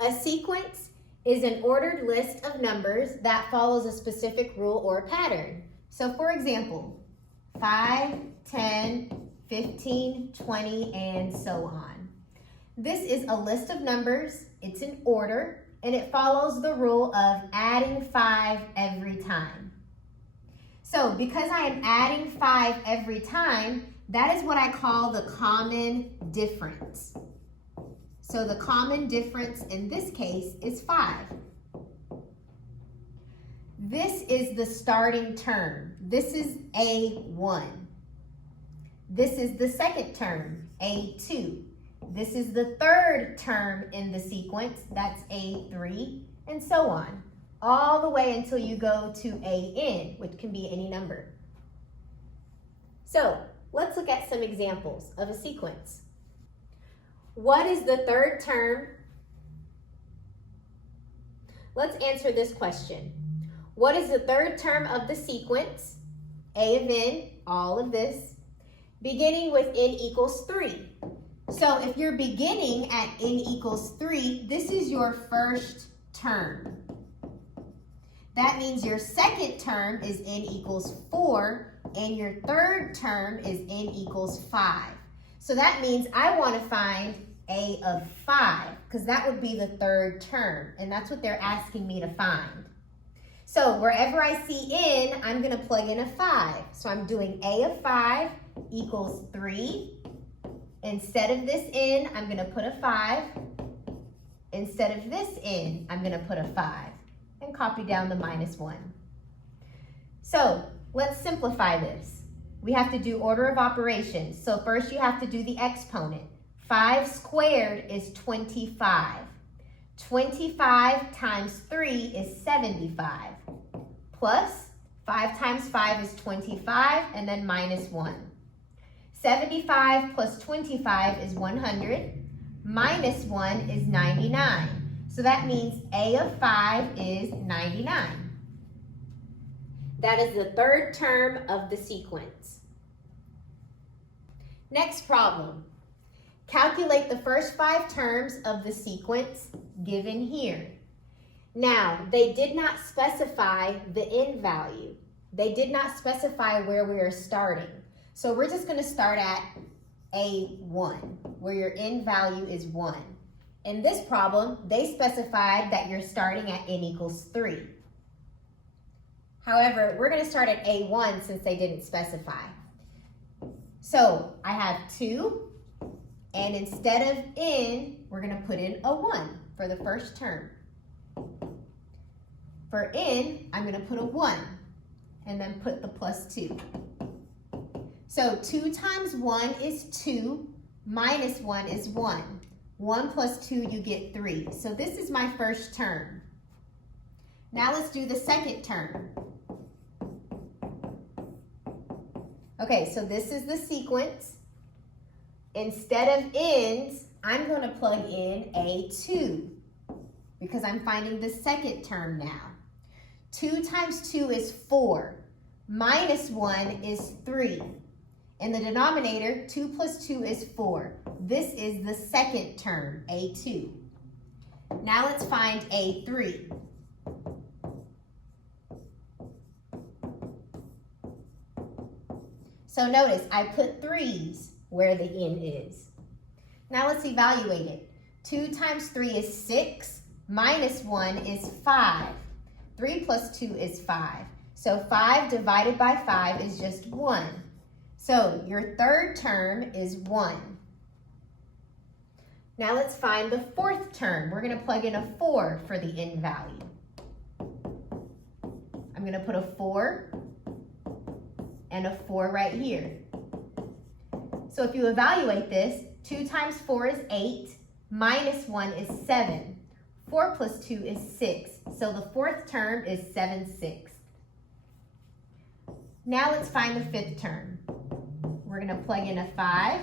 A sequence is an ordered list of numbers that follows a specific rule or pattern. So for example, 5, 10, 15, 20, and so on. This is a list of numbers, it's in order, and it follows the rule of adding 5 every time. So because I am adding 5 every time, that is what I call the common difference. So the common difference in this case is 5. This is the starting term. This is A1. This is the second term, A2. This is the third term in the sequence, that's A3, and so on, all the way until you go to AN, which can be any number. So let's look at some examples of a sequence. What is the third term? Let's answer this question. What is the third term of the sequence? A of n, all of this, beginning with n equals 3. So if you're beginning at n equals 3, this is your first term. That means your second term is n equals 4, and your third term is n equals 5. So that means I want to find A of 5, because that would be the third term, and that's what they're asking me to find. So wherever I see n, I'm going to plug in a 5. So I'm doing A of 5 equals 3. Instead of this n, I'm going to put a 5. Instead of this n, I'm going to put a 5. And copy down the -1. So let's simplify this. We have to do order of operations. So first you have to do the exponent. 5 squared is 25. 25 times 3 is 75. Plus 5 times 5 is 25, and then -1. 75 plus 25 is 100. -1 is 99. So that means A of 5 is 99. That is the third term of the sequence. Next problem. Calculate the first 5 terms of the sequence given here. Now, they did not specify the n value. They did not specify where we are starting. So we're just going to start at A1, where your n value is 1. In this problem, they specified that you're starting at n equals 3. However, we're going to start at A1 since they didn't specify. So I have 2, and instead of n, we're going to put in a 1 for the first term. For n, I'm going to put a 1, and then put the +2. So 2 times 1 is 2, -1 is 1. 1 plus 2, you get 3. So this is my first term. Now let's do the second term. Okay, so this is the sequence. Instead of n's, I'm going to plug in A2 because I'm finding the second term now. 2 times 2 is 4. -1 is 3. In the denominator, 2 plus 2 is 4. This is the second term, A2. Now let's find A3. So notice, I put 3's where the n is. Now let's evaluate it. 2 times 3 is 6, -1 is 5. 3 plus 2 is 5. So 5 divided by 5 is just 1. So your third term is 1. Now let's find the fourth term. We're going to plug in a 4 for the n value. I'm going to put a 4 and a 4 right here. So if you evaluate this, 2 times 4 is 8, -1 is 7. 4 plus 2 is 6. So the fourth term is 7/6. Now let's find the fifth term. We're going to plug in a 5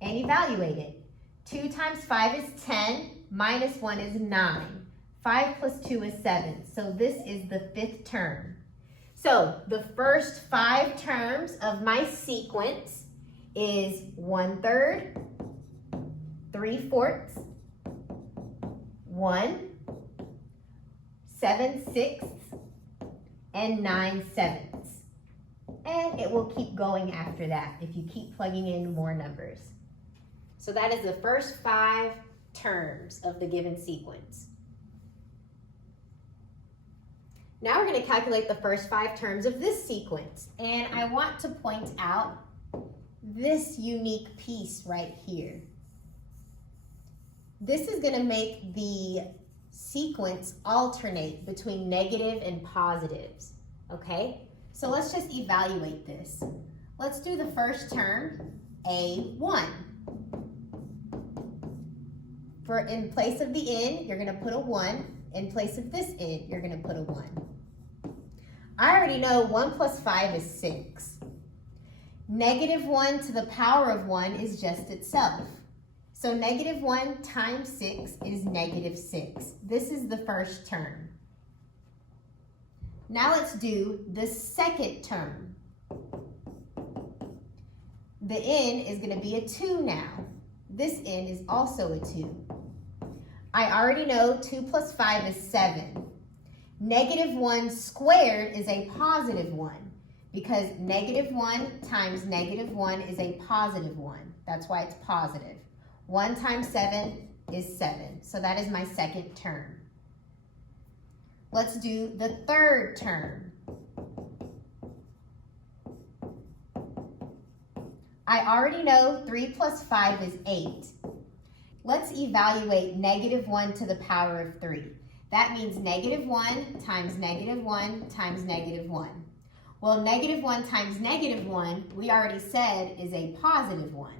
and evaluate it. 2 times 5 is 10, -1 is 9. 5 plus 2 is 7. So this is the fifth term. So the first 5 terms of my sequence is 1/3, 3/4, 1, 7/6, and 9/7. And it will keep going after that if you keep plugging in more numbers. So that is the first 5 terms of the given sequence. Now we're going to calculate the first 5 terms of this sequence. And I want to point out this unique piece right here. This is going to make the sequence alternate between negative and positives, okay? So let's just evaluate this. Let's do the first term, A1. For in place of the n, you're going to put a 1. In place of this n, you're going to put a 1. I already know 1 plus 5 is 6. Negative 1 to the power of 1 is just itself. So negative 1 times 6 is negative 6. This is the first term. Now let's do the second term. The n is going to be a 2 now. This n is also a 2. I already know 2 plus 5 is 7. Negative 1 squared is a positive 1 because negative 1 times negative 1 is a positive 1. That's why it's positive. 1 times 7 is 7. So that is my second term. Let's do the third term. I already know 3 plus 5 is 8. Let's evaluate negative 1 to the power of 3. That means negative 1 times negative 1 times negative 1. Well, negative 1 times negative 1, we already said, is a positive 1.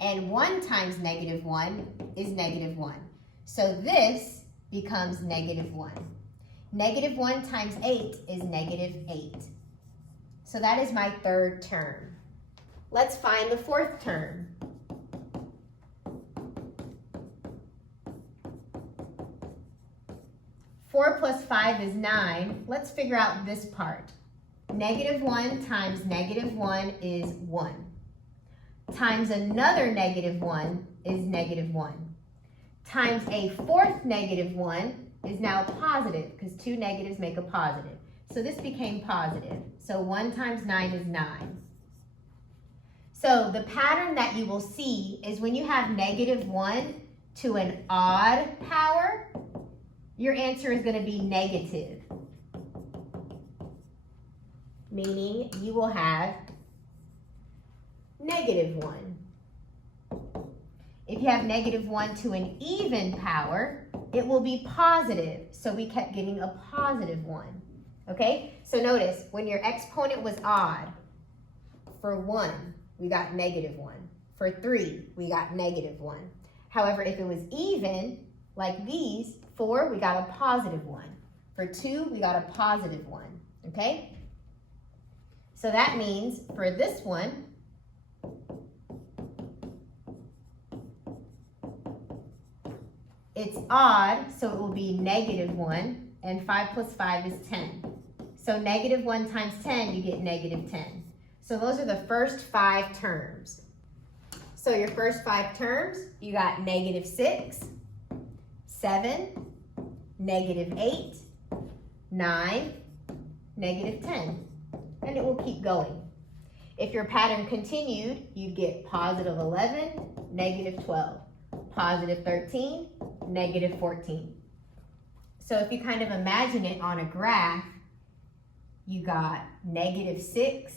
And 1 times negative 1 is negative 1. So this becomes negative 1. Negative 1 times 8 is negative 8. So that is my third term. Let's find the fourth term. Four plus 5 is 9. Let's figure out this part. Negative 1 times negative 1 is 1. Times another negative 1 is negative 1. Times a fourth negative 1 is now positive because 2 negatives make a positive. So this became positive. So 1 times 9 is 9. So the pattern that you will see is when you have negative 1 to an odd power, your answer is going to be negative. Meaning you will have negative 1. If you have negative 1 to an even power, it will be positive. So we kept getting a positive 1. Okay? So notice, when your exponent was odd, for 1, we got negative 1. For 3, we got negative 1. However, if it was even, like these, 4, we got a positive 1. For 2, we got a positive 1. Okay? So that means for this one, it's odd, so it will be negative 1, and 5 plus 5 is 10. So negative 1 times 10, you get negative 10. So those are the first 5 terms. So your first 5 terms, you got negative 6, 7, negative 8, 9, negative 10. And it will keep going. If your pattern continued, you'd get positive 11, negative 12, positive 13, negative 14. So if you kind of imagine it on a graph, you got negative 6,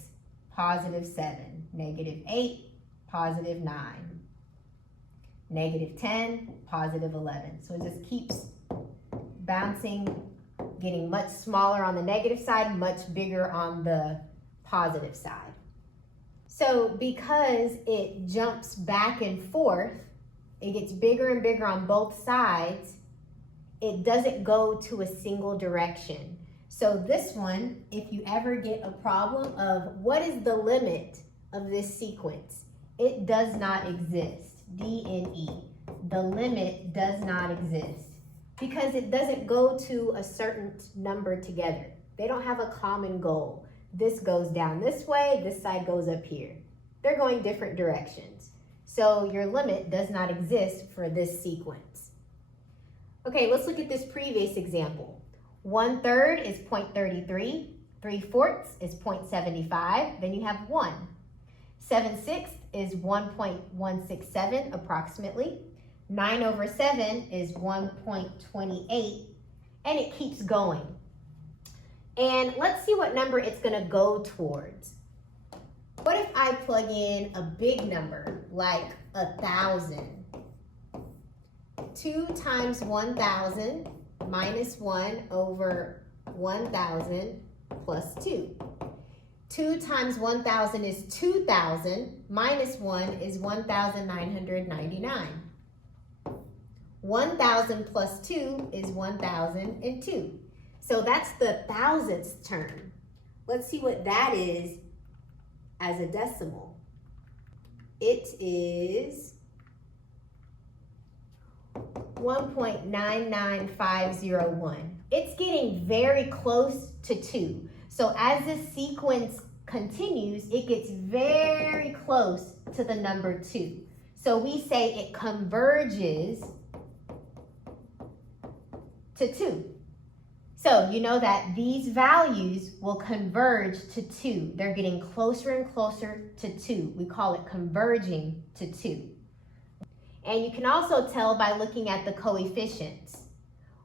positive 7, negative 8, positive 9, negative 10, positive 11. So it just keeps bouncing, getting much smaller on the negative side, much bigger on the positive side. So because it jumps back and forth, it gets bigger and bigger on both sides, it doesn't go to a single direction. So this one, if you ever get a problem of what is the limit of this sequence, it does not exist. D, N, E. The limit does not exist because it doesn't go to a certain number together. They don't have a common goal. This goes down this way, this side goes up here. They're going different directions. So your limit does not exist for this sequence. Okay, let's look at this previous example. 1/3 is 0.33, 3/4 is 0.75, then you have 1. 7/6 is 1.167 approximately. 9/7 is 1.28, and it keeps going. And let's see what number it's going to go towards. What if I plug in a big number like 1,000? 2 times 1,000 minus 1 over 1,000 plus 2. 2 times 1,000 is 2,000, minus 1 is 1,999. 1,000 plus 2 is 1,002. So that's the thousandth term. Let's see what that is as a decimal. It is 1.99501. It's getting very close to 2. So as this sequence continues, it gets very close to the number 2. So we say it converges to 2. So you know that these values will converge to 2. They're getting closer and closer to 2. We call it converging to 2. And you can also tell by looking at the coefficients.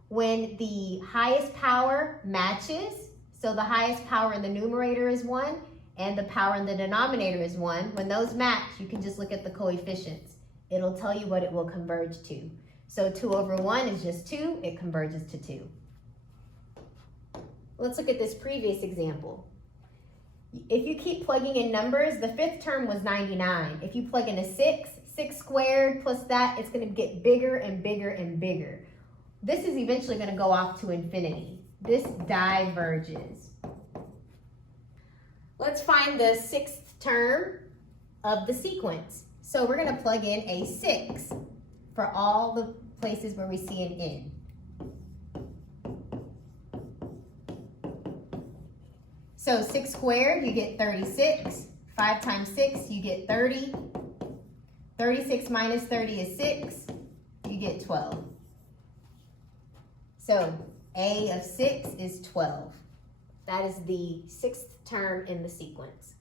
When the highest power matches, so the highest power in the numerator is 1 and the power in the denominator is 1, when those match, you can just look at the coefficients. It'll tell you what it will converge to. So 2/1 is just 2, it converges to 2. Let's look at this previous example. If you keep plugging in numbers, the 5th term was 99. If you plug in a 6, 6 squared plus that, it's going to get bigger and bigger and bigger. This is eventually going to go off to infinity. This diverges. Let's find the 6th term of the sequence. So we're going to plug in a 6 for all the places where we see an N. So 6 squared, you get 36. 5 times 6, you get 30. 36 minus 30 is 6. You get 12. So A of 6 is 12. That is the 6th term in the sequence.